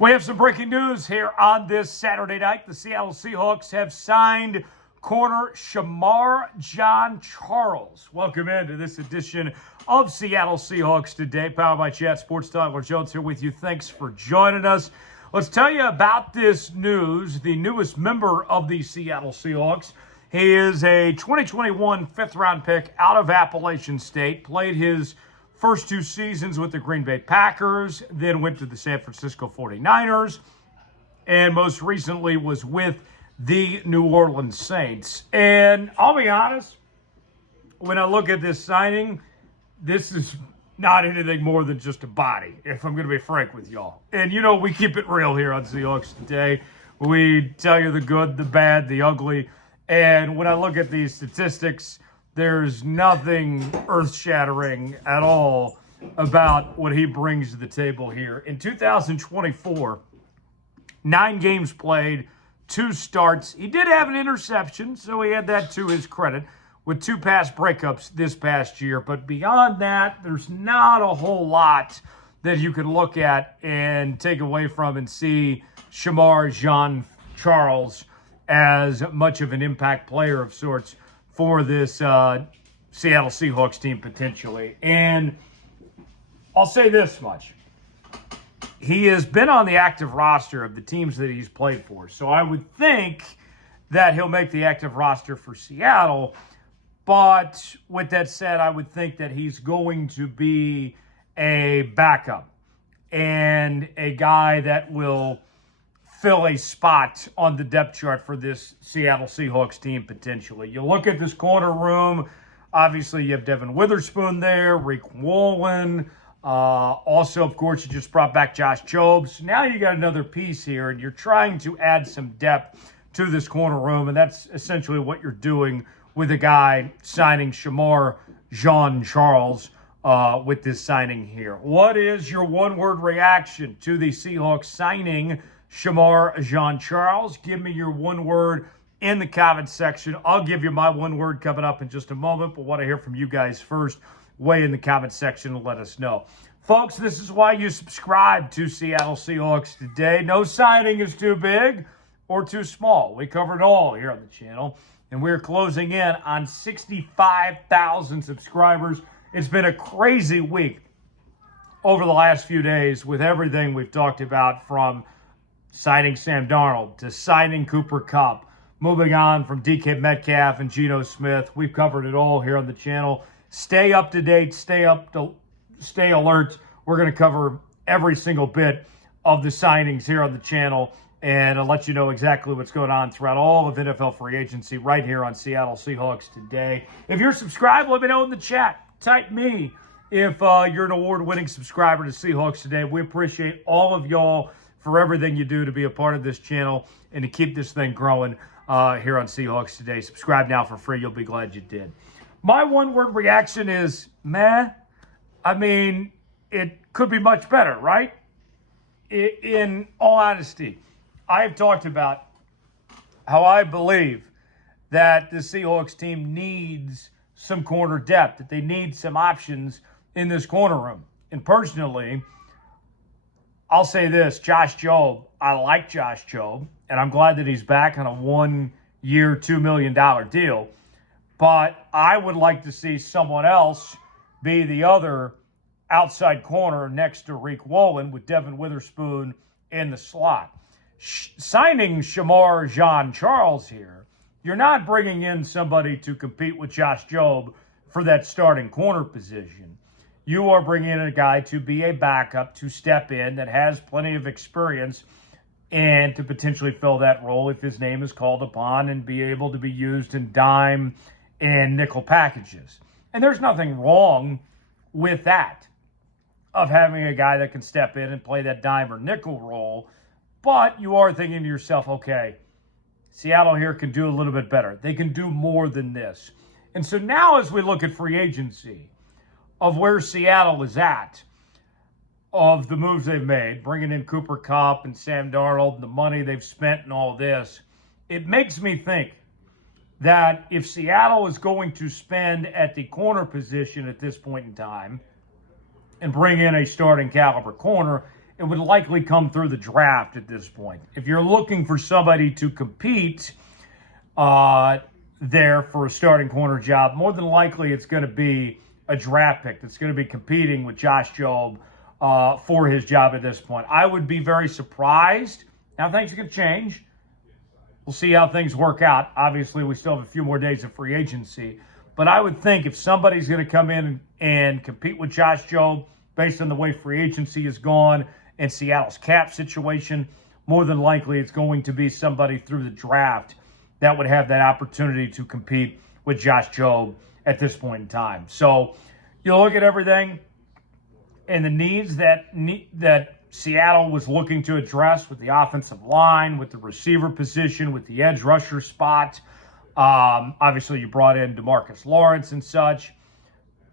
We have some breaking news here on this Saturday night. The Seattle Seahawks have signed corner Shemar Jean-Charles. Welcome into this edition of Seattle Seahawks Today, powered by Chat Sports. Ernest Jones here with you. Thanks for joining us. Let's tell you about this news. The newest member of the Seattle Seahawks. He is a 2021 fifth-round pick out of Appalachian State. Played his first two seasons with the Green Bay Packers, then went to the San Francisco 49ers, and most recently was with the New Orleans Saints. And I'll be honest, when I look at this signing, this is not anything more than just a body, if I'm going to be frank with y'all. And, you know, we keep it real here on Seahawks Today. We tell you the good, the bad, the ugly. And when I look at these statistics, there's nothing earth-shattering at all about what he brings to the table here. In 2024, 9 games played, 2 starts. He did have an interception, so he had that to his credit, with 2 pass breakups this past year. But beyond that, there's not a whole lot that you can look at and take away from and see Shemar Jean-Charles as much of an impact player of sorts for this Seattle Seahawks team potentially. And I'll say this much. He has been on the active roster of the teams that he's played for. So I would think that he'll make the active roster for Seattle. But with that said, I would think that he's going to be a backup and a guy that will fill a spot on the depth chart for this Seattle Seahawks team potentially. You look at this corner room, obviously you have Devin Witherspoon there, Rick Wallen. Also, of course, you just brought back Josh Jobe. So now you got another piece here, and you're trying to add some depth to this corner room, and that's essentially what you're doing with a guy signing Shemar Jean-Charles with this signing here. What is your one-word reaction to the Seahawks signing Shemar Jean-Charles? Give me your one word in the comment section. I'll give you my one word coming up in just a moment, but want to hear from you guys first. Weigh in the comment section and let us know. Folks, this is why you subscribe to Seattle Seahawks Today. No signing is too big or too small. We cover it all here on the channel, and we're closing in on 65,000 subscribers. It's been a crazy week over the last few days with everything we've talked about, from signing Sam Darnold to signing Cooper Kupp, moving on from DK Metcalf and Geno Smith. We've covered it all here on the channel. Stay up to date, stay alert. We're going to cover every single bit of the signings here on the channel, and I'll let you know exactly what's going on throughout all of NFL free agency right here on Seattle Seahawks Today. If you're subscribed, let me know in the chat. Type me if you're an award-winning subscriber to Seahawks Today. We appreciate all of y'all for everything you do to be a part of this channel and to keep this thing growing here on Seahawks Today. Subscribe now for free. You'll be glad you did. My one-word reaction is meh. I mean, it could be much better, right? In all honesty, I have talked about how I believe that the Seahawks team needs some corner depth, that they need some options in this corner room. And personally, I'll say this, Josh Jobe, I like Josh Jobe, and I'm glad that he's back on a 1-year, $2 million deal. But I would like to see someone else be the other outside corner next to Rick Wallen with Devin Witherspoon in the slot. Signing Shemar Jean-Charles here, you're not bringing in somebody to compete with Josh Jobe for that starting corner position. You are bringing in a guy to be a backup, to step in, that has plenty of experience and to potentially fill that role if his name is called upon and be able to be used in dime and nickel packages. And there's nothing wrong with that, of having a guy that can step in and play that dime or nickel role. But you are thinking to yourself, okay, Seattle here can do a little bit better. They can do more than this. And so now as we look at free agency, of where Seattle is at, of the moves they've made, bringing in Cooper Kupp and Sam Darnold, and the money they've spent and all this, it makes me think that if Seattle is going to spend at the corner position at this point in time and bring in a starting caliber corner, it would likely come through the draft at this point. If you're looking for somebody to compete there for a starting corner job, more than likely it's going to be a draft pick that's going to be competing with Josh Jobe for his job at this point. I would be very surprised. Now, things can change. We'll see how things work out. Obviously, we still have a few more days of free agency. But I would think if somebody's going to come in and compete with Josh Jobe based on the way free agency is gone and Seattle's cap situation, more than likely it's going to be somebody through the draft that would have that opportunity to compete with Josh Jobe at this point in time. So you look at everything and the needs that Seattle was looking to address with the offensive line, with the receiver position, with the edge rusher spot. Obviously, you brought in DeMarcus Lawrence and such.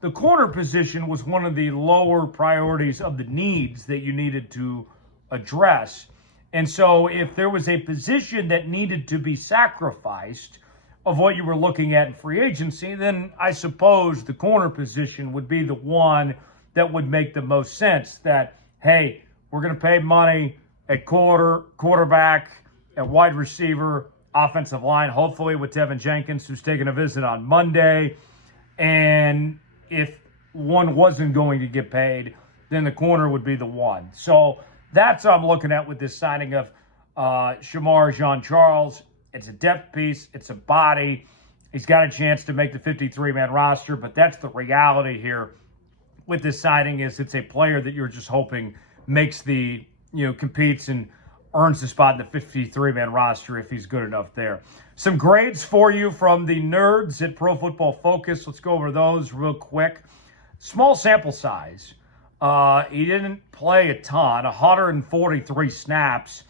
The corner position was one of the lower priorities of the needs that you needed to address. And so if there was a position that needed to be sacrificed of what you were looking at in free agency, then I suppose the corner position would be the one that would make the most sense. That, hey, we're going to pay money at quarterback, at wide receiver, offensive line, hopefully with Tevin Jenkins, who's taking a visit on Monday. And if one wasn't going to get paid, then the corner would be the one. So that's what I'm looking at with this signing of Shemar Jean-Charles. It's a depth piece. It's a body. He's got a chance to make the 53-man roster, but that's the reality here with this signing. Is it's a player that you're just hoping makes the, competes and earns the spot in the 53-man roster if he's good enough there. Some grades for you from the nerds at Pro Football Focus. Let's go over those real quick. Small sample size. He didn't play a ton, 143 snaps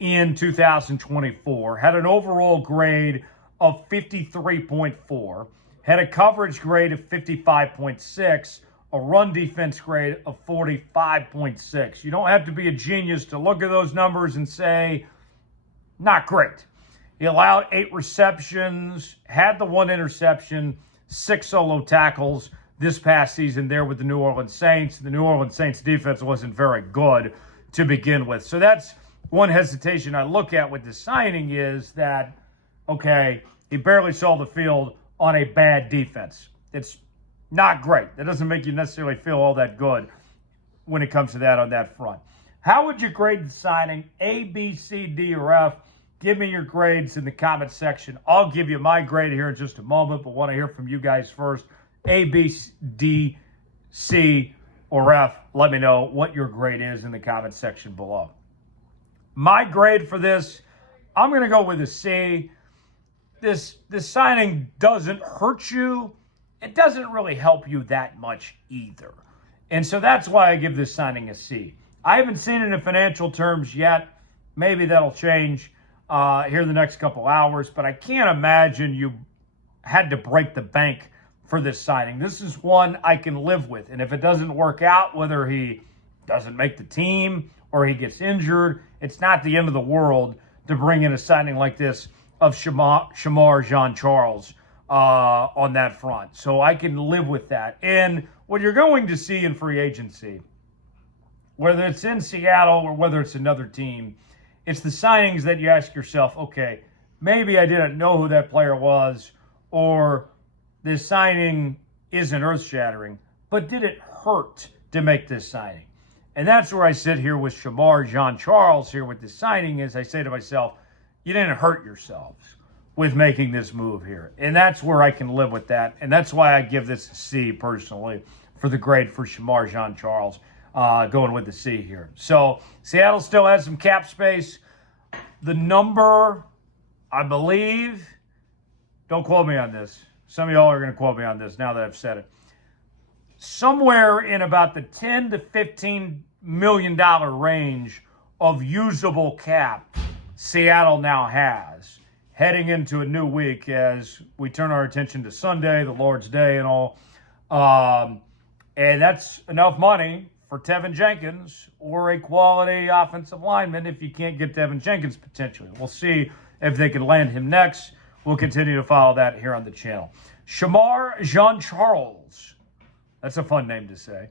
in 2024. Had an overall grade of 53.4. Had a coverage grade of 55.6. A run defense grade of 45.6. You don't have to be a genius to look at those numbers and say, not great. He allowed 8 receptions, had the 1 interception, 6 solo tackles this past season there with the New Orleans Saints. The New Orleans Saints defense wasn't very good to begin with. So that's one hesitation I look at with this signing is that, okay, he barely saw the field on a bad defense. It's not great. That doesn't make you necessarily feel all that good when it comes to that on that front. How would you grade the signing? A, B, C, D, or F? Give me your grades in the comment section. I'll give you my grade here in just a moment, but want to hear from you guys first. A, B, D, C, or F. Let me know what your grade is in the comment section below. My grade for this, I'm going to go with a C. This signing doesn't hurt you. It doesn't really help you that much either. And so that's why I give this signing a C. I haven't seen it in financial terms yet. Maybe that'll change here in the next couple hours, but I can't imagine you had to break the bank for this signing. This is one I can live with. And if it doesn't work out, whether he doesn't make the team or he gets injured, it's not the end of the world to bring in a signing like this of Shemar Jean-Charles on that front. So I can live with that. And what you're going to see in free agency, whether it's in Seattle or whether it's another team, it's the signings that you ask yourself, okay, maybe I didn't know who that player was, or this signing isn't earth-shattering, but did it hurt to make this signing? And that's where I sit here with Shemar Jean-Charles here with this signing, is I say to myself, you didn't hurt yourselves with making this move here. And that's where I can live with that. And that's why I give this a C personally for the grade for Shemar Jean-Charles, going with the C here. So Seattle still has some cap space. The number, I believe, don't quote me on this. Some of y'all are going to quote me on this now that I've said it. Somewhere in about the $10 to $15 million range of usable cap Seattle now has, heading into a new week as we turn our attention to Sunday, the Lord's Day and all. And that's enough money for Tevin Jenkins or a quality offensive lineman if you can't get Tevin Jenkins potentially. We'll see if they can land him next. We'll continue to follow that here on the channel. Shemar Jean-Charles. That's a fun name to say.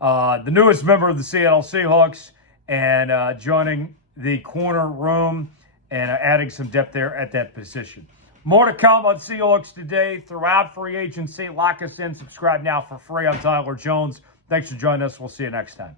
The newest member of the Seattle Seahawks. and joining the corner room and adding some depth there at that position. More to come on Seahawks today throughout free agency. Lock us in. Subscribe now for free. I'm Tyler Jones. Thanks for joining us. We'll see you next time.